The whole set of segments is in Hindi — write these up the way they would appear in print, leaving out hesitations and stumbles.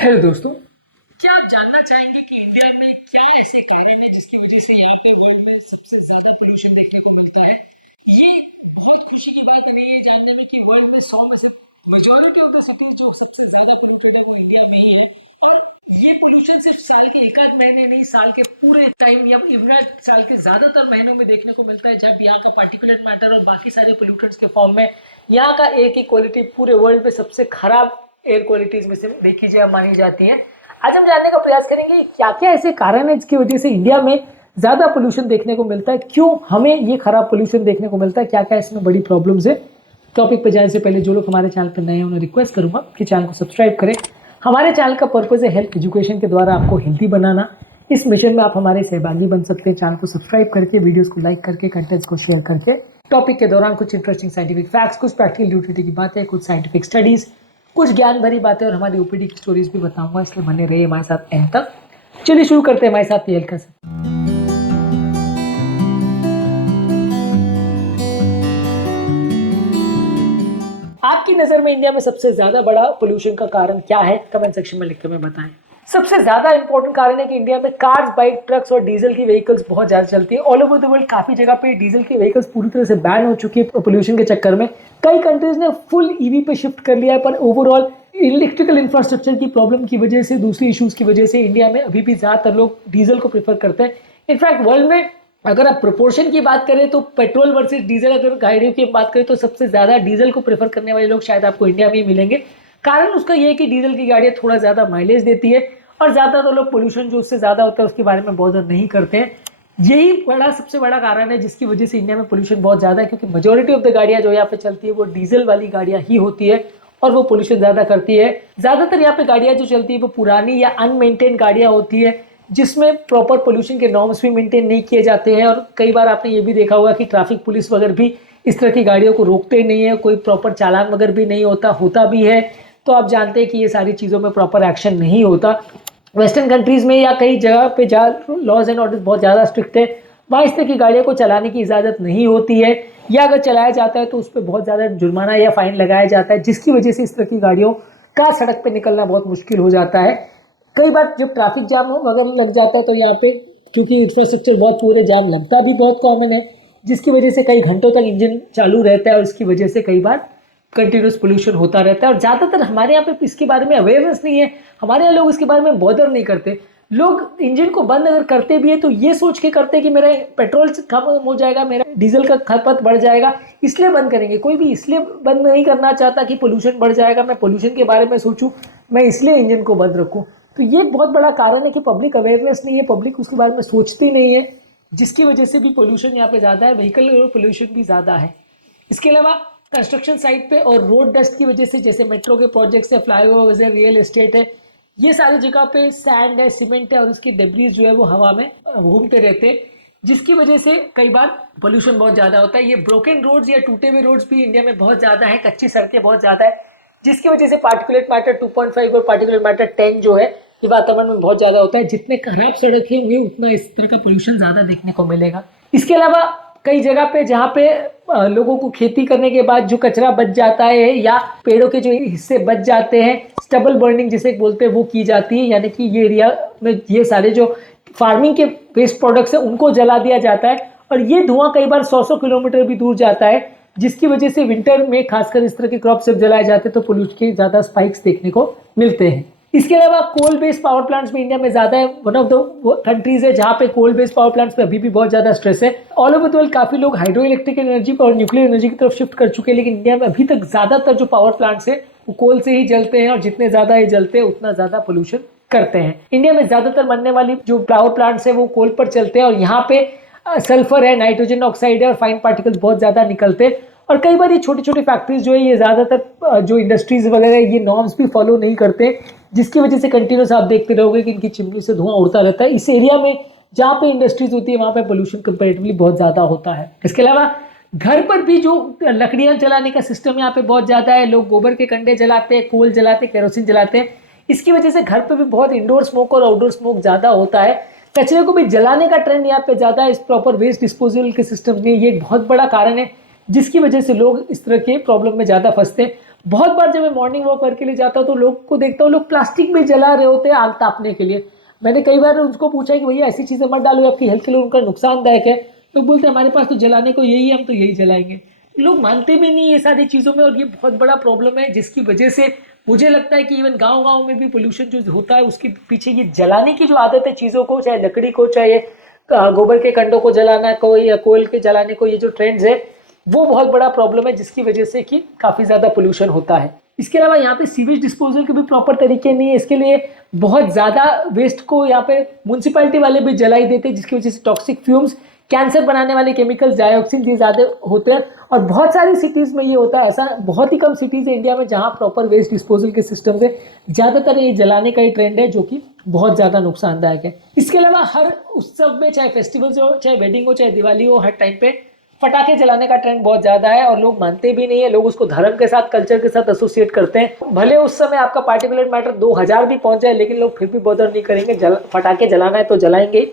हेलो दोस्तों, क्या आप जानना चाहेंगे कि इंडिया में क्या ऐसे कारण है जिसकी वजह से यहाँ पे वर्ल्ड में सबसे ज्यादा पोल्यूशन देखने को मिलता है। ये बहुत खुशी की बात है ये जानने में कि वर्ल्ड में 100 में से मेजोरिटी ऑफ द सिटीज जो सबसे ज्यादा पोल्यूटेड है वो इंडिया में ही है। और ये पोल्यूशन सिर्फ साल के एक आध महीने नहीं, साल के पूरे टाइम या इवन साल के ज्यादातर महीनों में देखने को मिलता है, जब यहाँ का पार्टिकुलेट मैटर और बाकी सारे पोल्यूटेंट्स के फॉर्म में यहाँ का एयर की क्वालिटी पूरे वर्ल्ड में सबसे खराब एयर क्वालिटीज में से देखी जाए मानी जाती है। आज हम जानने का प्रयास करेंगे क्या क्या ऐसे कारण है जिसकी वजह से इंडिया में ज्यादा पोल्यूशन देखने को मिलता है, क्यों हमें ये खराब पोल्यूशन देखने को मिलता है, क्या क्या इसमें बड़ी प्रॉब्लम्स है। टॉपिक पे जाने से पहले जो लोग हमारे चैनल पर नए हैं उन्हें रिक्वेस्ट करूंगा कि चैनल को सब्सक्राइब करें। हमारे चैनल का पर्पज है हेल्थ एजुकेशन के द्वारा आपको हेल्थी बनाना। इस मिशन में आप हमारे सहभागी बन सकते हैं चैनल को सब्सक्राइब करके, वीडियोस को लाइक करके, कंटेंट्स को शेयर करके। टॉपिक के दौरान कुछ इंटरेस्टिंग साइंटिफिक फैक्ट्स, कुछ प्रैक्टिकल यूटिलिटी की बातें, कुछ साइंटिफिक स्टडीज, कुछ ज्ञान भरी बातें और हमारी ओपीडी की स्टोरीज भी बताऊंगा, इसलिए बने रहिए हमारे साथ एंड तक। चलिए शुरू करते हैं हमारे साथ ये हल्का सा। आपकी नजर में इंडिया में सबसे ज्यादा बड़ा पोल्यूशन का कारण क्या है, कमेंट सेक्शन में लिख के हमें बताएं। सबसे ज्यादा इंपॉर्टेंट कारण है कि इंडिया में कार्स, बाइक, ट्रक्स और डीजल की व्हीकल्स बहुत ज्यादा चलती है। ऑल ओवर द वर्ल्ड काफी जगह पे डीजल की व्हीकल्स पूरी तरह से बैन हो चुकी है पोल्यूशन के चक्कर में। कई कंट्रीज ने फुल ईवी पे शिफ्ट कर लिया है, पर ओवरऑल इलेक्ट्रिकल इंफ्रास्ट्रक्चर की प्रॉब्लम की वजह से, दूसरी इश्यूज की वजह से इंडिया में अभी भी ज्यादातर लोग डीजल को प्रेफर करते हैं। इनफैक्ट वर्ल्ड में अगर आप प्रोपोर्शन की बात करें तो पेट्रोल वर्सेस डीजल अगर गाड़ियों की बात करें तो सबसे ज्यादा डीजल को प्रेफर करने वाले लोग शायद आपको इंडिया में ही मिलेंगे। कारण उसका ये है कि डीजल की गाड़ियां थोड़ा ज्यादा माइलेज देती है और ज्यादा तो लोग पोल्यूशन जो उससे ज्यादा होता है उसके बारे में बहुत नहीं करते हैं। यही सबसे बड़ा कारण है जिसकी वजह से इंडिया में पोल्यूशन बहुत ज्यादा है, क्योंकि मेजोरिटी ऑफ द गाड़ियां जो यहाँ पे चलती है वो डीजल वाली गाड़ियां ही होती है और वो पोल्यूशन ज्यादा करती है। ज्यादातर यहाँ पे गाड़ियां जो चलती है वो पुरानी या अनमेंटेन गाड़ियां होती है जिसमें प्रॉपर पोल्यूशन के नॉर्म्स भी मेंटेन नहीं किए जाते हैं। और कई बार आपने ये भी देखा होगा कि ट्रैफिक पुलिस वगैरह भी इस तरह की गाड़ियों को रोकते नहीं है, कोई प्रॉपर चालान वगैरह भी नहीं होता भी है तो आप जानते हैं कि ये सारी चीज़ों में प्रॉपर एक्शन नहीं होता। वेस्टर्न कंट्रीज में या कई जगह पे जहाँ लॉज एंड ऑर्डर बहुत ज़्यादा स्ट्रिक्ट है वहाँ इस तरह की गाड़ियों को चलाने की इजाज़त नहीं होती है, या अगर चलाया जाता है तो उस पर बहुत ज़्यादा जुर्माना या फाइन लगाया जाता है, जिसकी वजह से इस तरह की गाड़ियों का सड़क पर निकलना बहुत मुश्किल हो जाता है। कई बार जब ट्रैफिक जाम वगैरह लग जाता है तो यहाँ पे क्योंकि इंफ्रास्ट्रक्चर बहुत पूरे जाम लगता भी बहुत कॉमन है, जिसकी वजह से कई घंटों तक इंजन चालू रहता है और इसकी वजह से कई बार कंटिन्यूस पोल्यूशन होता रहता है। और ज़्यादातर हमारे यहाँ पे इसके बारे में अवेयरनेस नहीं है, हमारे यहाँ लोग इसके बारे में बॉदर नहीं करते। लोग इंजन को बंद अगर करते भी है तो ये सोच के करते हैं कि मेरा पेट्रोल खत्म हो जाएगा, मेरा डीजल का खपत बढ़ जाएगा इसलिए बंद करेंगे। कोई भी इसलिए बंद नहीं करना चाहता कि पोल्यूशन बढ़ जाएगा, मैं पोल्यूशन के बारे में सोचूं, मैं इसलिए इंजन को बंद रखूं। तो ये बहुत बड़ा कारण है कि पब्लिक अवेयरनेस नहीं है, पब्लिक उसके बारे में सोचती नहीं है, जिसकी वजह से भी पोल्यूशन यहाँ पे ज़्यादा है, व्हीकल पोल्यूशन भी ज़्यादा है। इसके अलावा कंस्ट्रक्शन साइट पे और रोड डस्ट की वजह से, जैसे मेट्रो के प्रोजेक्ट्स है, फ्लाईओवर्स है, रियल एस्टेट है, ये सारी जगह पे सैंड है, सीमेंट है और उसकी डेब्रीज जो है वो हवा में घूमते रहते हैं, जिसकी वजह से कई बार पोल्यूशन बहुत ज़्यादा होता है। ये ब्रोकन रोड्स या टूटे हुए रोड्स भी इंडिया में बहुत ज़्यादा है, कच्ची सड़कें बहुत ज़्यादा है, जिसकी वजह से पार्टिकुलेट मैटर 2.5 और पार्टिकुलेट मैटर 10 जो है ये वातावरण में बहुत ज़्यादा होता है। जितने खराब सड़कें होंगे उतना इस तरह का पोल्यूशन ज़्यादा देखने को मिलेगा। इसके अलावा कई जगह पे जहाँ पे लोगों को खेती करने के बाद जो कचरा बच जाता है या पेड़ों के जो हिस्से बच जाते हैं, स्टबल बर्निंग जिसे बोलते हैं, वो की जाती है, यानी कि ये एरिया में ये सारे जो फार्मिंग के वेस्ट प्रोडक्ट्स है उनको जला दिया जाता है और ये धुआं कई बार 100 किलोमीटर भी दूर जाता है, जिसकी वजह से विंटर में खासकर इस तरह के क्रॉप जब जलाए जाते हैं तो पोल्यूशन के ज़्यादा स्पाइक्स देखने को मिलते हैं। इसके अलावा कोल बेस्ड पावर प्लांट्स में इंडिया में ज़्यादा है, वन ऑफ द कंट्रीज है जहाँ पे कोल बेस्ड पावर प्लांट्स पे अभी भी बहुत ज़्यादा स्ट्रेस है। ऑल ओवर द वर्ल्ड काफ़ी लोग हाइड्रो इलेक्ट्रिक एनर्जी और न्यूक्लियर एनर्जी की तरफ शिफ्ट कर चुके हैं, लेकिन इंडिया में अभी तक ज़्यादातर जो पावर प्लांट्स है वो कोल से ही जलते हैं और जितने ज़्यादा ये जलते हैं उतना ज़्यादा पोल्यूशन करते हैं। इंडिया में ज़्यादातर बनने वाली जो पावर प्लांट्स है वो कोल पर चलते हैं और यहाँ पे सल्फर है, नाइट्रोजन ऑक्साइड है और फाइन पार्टिकल्स बहुत ज़्यादा निकलते हैं। और कई बार ये छोटी छोटी फैक्ट्रीज जो है ये ज़्यादातर जो इंडस्ट्रीज वगैरह ये नॉर्म्स भी फॉलो नहीं करते, जिसकी वजह से कंटिन्यूस आप देखते रहोगे कि इनकी चिमनी से धुआं उड़ता रहता है। इस एरिया में जहाँ पे इंडस्ट्रीज होती है वहाँ पे पोल्यूशन कंपेरेटिवली बहुत ज़्यादा होता है। इसके अलावा घर पर भी जो लकड़ियाँ जलाने का सिस्टम यहाँ पे बहुत ज़्यादा है, लोग गोबर के कंडे जलाते हैं, कोल जलाते हैं, केरोसिन जलाते हैं, इसकी वजह से घर पर भी बहुत इंडोर स्मोक और आउटडोर स्मोक ज़्यादा होता है। कचरे को भी जलाने का ट्रेंड यहाँ पे ज़्यादा है, इस प्रॉपर वेस्ट डिस्पोजल के सिस्टम नहीं, ये एक बहुत बड़ा कारण है जिसकी वजह से लोग इस तरह के प्रॉब्लम में ज़्यादा फंसते हैं। बहुत बार जब मैं मॉर्निंग वॉक करके लिए जाता हूँ तो लोग को देखता हूँ, लोग प्लास्टिक भी जला रहे होते हैं आग तापने के लिए। मैंने कई बार उनको पूछा कि भैया ऐसी चीज़ें मत डालो, आपकी हेल्थ के लिए उनका नुकसानदायक है। लोग बोलते हैं हमारे पास तो जलाने को यही है, हम तो यही जलाएंगे। लोग मानते भी नहीं ये सारी चीज़ों में, और ये बहुत बड़ा प्रॉब्लम है जिसकी वजह से मुझे लगता है कि इवन गांव गांव में भी पोल्यूशन जो होता है उसके पीछे ये जलाने की जो आदत है चीज़ों को, चाहे लकड़ी को, चाहे गोबर के कंडों को जलाना को या कोयल के जलाने को, ये जो ट्रेंड्स है वो बहुत बड़ा प्रॉब्लम है जिसकी वजह से कि काफ़ी ज़्यादा पोल्यूशन होता है। इसके अलावा यहाँ पे सीवेज डिस्पोजल के भी प्रॉपर तरीके नहीं है, इसके लिए बहुत ज़्यादा वेस्ट को यहाँ पे म्यूनसिपैलिटी वाले भी जलाई देते हैं जिसकी वजह से टॉक्सिक फ्यूम्स, कैंसर बनाने वाले केमिकल्स, डाइऑक्सिन ये ज़्यादा होते हैं। और बहुत सारी सिटीज़ में ये होता है, ऐसा बहुत ही कम सिटीज़ है इंडिया में जहाँ प्रॉपर वेस्ट डिस्पोजल के सिस्टम से, ज़्यादातर ये जलाने का ही ट्रेंड है जो कि बहुत ज़्यादा नुकसानदायक है। इसके अलावा हर उत्सव में, चाहे फेस्टिवल्स हो, चाहे वेडिंग हो, चाहे दिवाली हो, हर टाइम पे पटाखे जलाने का ट्रेंड बहुत ज्यादा है और लोग मानते भी नहीं है। लोग उसको धर्म के साथ, कल्चर के साथ एसोसिएट करते हैं। भले उस समय आपका पार्टिकुलर मैटर 2000 भी पहुंच जाए लेकिन लोग फिर भी बॉदर नहीं करेंगे, पटाखे जलाना है तो जलाएंगे।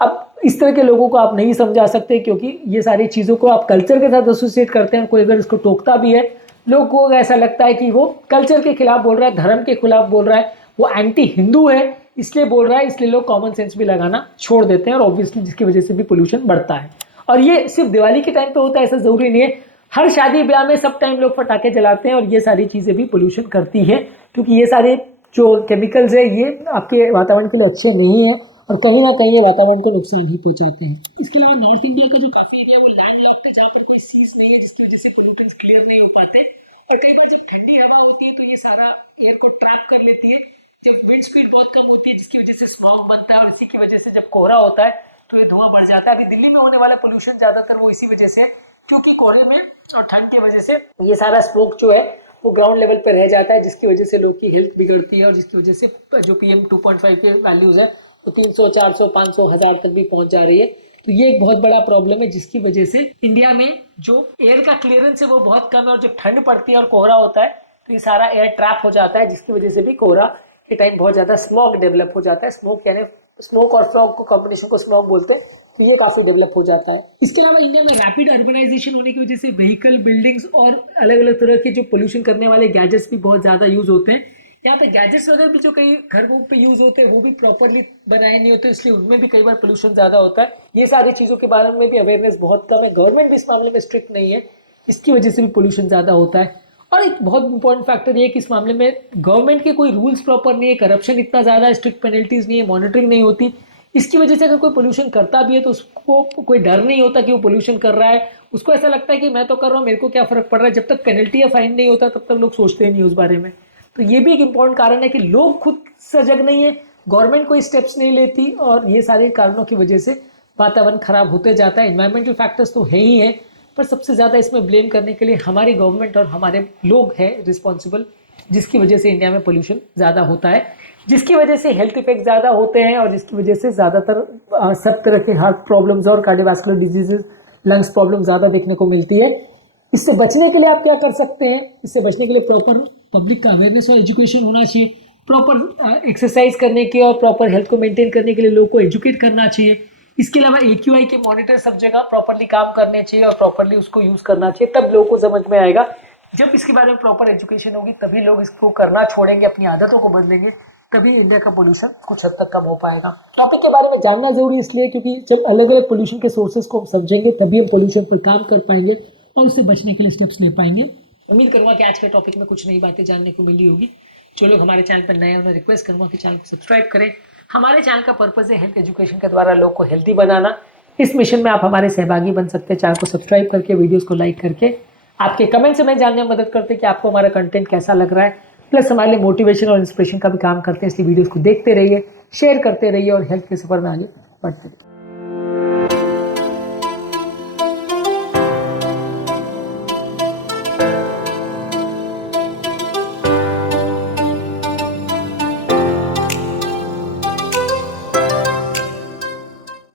अब इस तरह के लोगों को आप नहीं समझा सकते क्योंकि ये सारी चीज़ों को आप कल्चर के साथ एसोसिएट करते हैं। कोई अगर इसको टोकता भी है, लोग को ऐसा लगता है कि वो कल्चर के खिलाफ बोल रहा है, धर्म के खिलाफ बोल रहा है, वो एंटी हिंदू है इसलिए बोल रहा है, इसलिए लोग कॉमन सेंस भी लगाना छोड़ देते हैं और ऑब्वियसली जिसकी वजह से भी पोल्यूशन बढ़ता है। और ये सिर्फ दिवाली के टाइम पे होता है ऐसा ज़रूरी नहीं है, हर शादी ब्याह में सब टाइम लोग पटाखे जलाते हैं और ये सारी चीज़ें भी पोल्यूशन करती है क्योंकि ये सारे जो केमिकल्स है ये आपके वातावरण के लिए अच्छे नहीं है और कहीं ना कहीं ये वातावरण को नुकसान ही पहुंचाते हैं। इसके अलावा नॉर्थ इंडिया का जो काफ़ी एरिया वो लैंड लॉक्ड है जहाँ पर कोई सीज नहीं है जिसकी वजह से पोल्यूटेंट्स क्लियर नहीं हो पाते। और कई बार जब ठंडी हवा होती है तो ये सारा एयर को ट्रैप कर लेती है, जब विंड स्पीड बहुत कम होती है जिसकी वजह से स्मॉग बनता है और इसी की वजह से जब कोहरा होता है तो ये धुआं बढ़ जाता है। अभी दिल्ली में होने वाला पोल्यूशन ज्यादातर वो इसी वजह से है क्योंकि कोहरे में और ठंड की वजह से ये सारा स्मोक जो है वो ग्राउंड लेवल पर रह जाता है जिसकी वजह से लोग की हेल्थ बिगड़ती है और जिसकी वजह से जो PM 2.5 के वैल्यूज है वो 300, 400, 500, 1000 तक भी पहुंच जा रही है। तो ये एक बहुत बड़ा प्रॉब्लम है जिसकी वजह से इंडिया में जो एयर का क्लियरेंस है वो बहुत कम है और जब ठंड पड़ती है और कोहरा होता है तो ये सारा एयर ट्रैप हो जाता है जिसकी वजह से भी कोहरा के टाइम बहुत ज्यादा स्मॉग डेवलप हो जाता है। स्मोक यानी स्मोक और फॉग को कॉम्बिनेशन को स्मॉग बोलते हैं, तो ये काफी डेवलप हो जाता है। इसके अलावा इंडिया में रैपिड अर्बनाइजेशन होने की वजह से व्हीकल, बिल्डिंग्स और अलग अलग तरह के जो पोल्यूशन करने वाले गैजेट्स भी बहुत ज्यादा यूज होते हैं। यहाँ पे गैजेट्स वगैरह भी जो कई घर पे यूज होते हैं वो भी प्रॉपरली बनाए नहीं होते, इसलिए उनमें भी कई बार पोल्यूशन ज्यादा होता है। ये सारी चीजों के बारे में भी अवेयरनेस बहुत कम है, गवर्नमेंट भी इस मामले में स्ट्रिक्ट नहीं है, इसकी वजह से भी पोल्यूशन ज्यादा होता है। और एक बहुत इंपॉर्टेंट फैक्टर ये है कि इस मामले में गवर्नमेंट के कोई रूल्स प्रॉपर नहीं है, करप्शन इतना ज़्यादा है, स्ट्रिक्ट पेनल्टीज नहीं है, मॉनिटरिंग नहीं होती। इसकी वजह से अगर कोई पोल्यूशन करता भी है तो उसको कोई डर नहीं होता कि वो पोल्यूशन कर रहा है, उसको ऐसा लगता है कि मैं तो कर रहा हूँ, मेरे को क्या फर्क पड़ रहा है। जब तक पेनल्टी या फाइन नहीं होता तब तक लोग सोचते ही नहीं उस बारे में। तो ये भी एक इंपॉर्टेंट कारण है कि लोग खुद सजग नहीं है, गवर्नमेंट कोई स्टेप्स नहीं लेती और ये सारे कारणों की वजह से वातावरण खराब होते जाता है। इन्वायरमेंटल फैक्टर्स तो है ही है पर सबसे ज़्यादा इसमें ब्लेम करने के लिए हमारी गवर्नमेंट और हमारे लोग हैं रिस्पॉन्सिबल, जिसकी वजह से इंडिया में पोल्यूशन ज़्यादा होता है, जिसकी वजह से हेल्थ इफेक्ट ज़्यादा होते हैं और जिसकी वजह से ज़्यादातर सब तरह के हार्ट प्रॉब्लम्स और कार्डियोवैस्कुलर डिजीजेज, लंग्स प्रॉब्लम ज़्यादा देखने को मिलती है। इससे बचने के लिए आप क्या कर सकते हैं? इससे बचने के लिए प्रॉपर पब्लिक का अवेयरनेस और एजुकेशन होना चाहिए, प्रॉपर एक्सरसाइज करने की और प्रॉपर हेल्थ को मेंटेन करने के लिए लोगों को एजुकेट करना चाहिए। इसके अलावा AQI के मॉनिटर सब जगह प्रॉपरली काम करने चाहिए और प्रॉपरली उसको यूज़ करना चाहिए, तब लोगों को समझ में आएगा। जब इसके बारे में प्रॉपर एजुकेशन होगी तभी लोग इसको करना छोड़ेंगे, अपनी आदतों को बदलेंगे, तभी इंडिया का पोल्यूशन कुछ हद तक कम हो पाएगा। टॉपिक के बारे में जानना जरूरी इसलिए क्योंकि जब अलग अलग पोल्यूशन के सोर्सेज को हम समझेंगे तभी हम पोल्यूशन पर काम कर पाएंगे और उससे बचने के लिए स्टेप्स ले पाएंगे। उम्मीद करूँगा कि आज के टॉपिक में कुछ नई बातें जानने को मिली होगी। जो लोग हमारे चैनल पर नए हैं उन्हें रिक्वेस्ट करूँगा कि चैनल को सब्सक्राइब करें। हमारे चैनल का पर्पज़ है हेल्थ एजुकेशन के द्वारा लोग को हेल्दी बनाना। इस मिशन में आप हमारे सहभागी बन सकते हैं, चैनल को सब्सक्राइब करके, वीडियोस को लाइक करके। आपके कमेंट से हमें जानने में मदद करते हैं कि आपको हमारा कंटेंट कैसा लग रहा है, प्लस हमारे लिए मोटिवेशन और इंस्पिरेशन का भी काम करते हैं। इसलिए वीडियोस को देखते रहिए, शेयर करते रहिए और हेल्थ के सफर में आगे बढ़ते रहिए।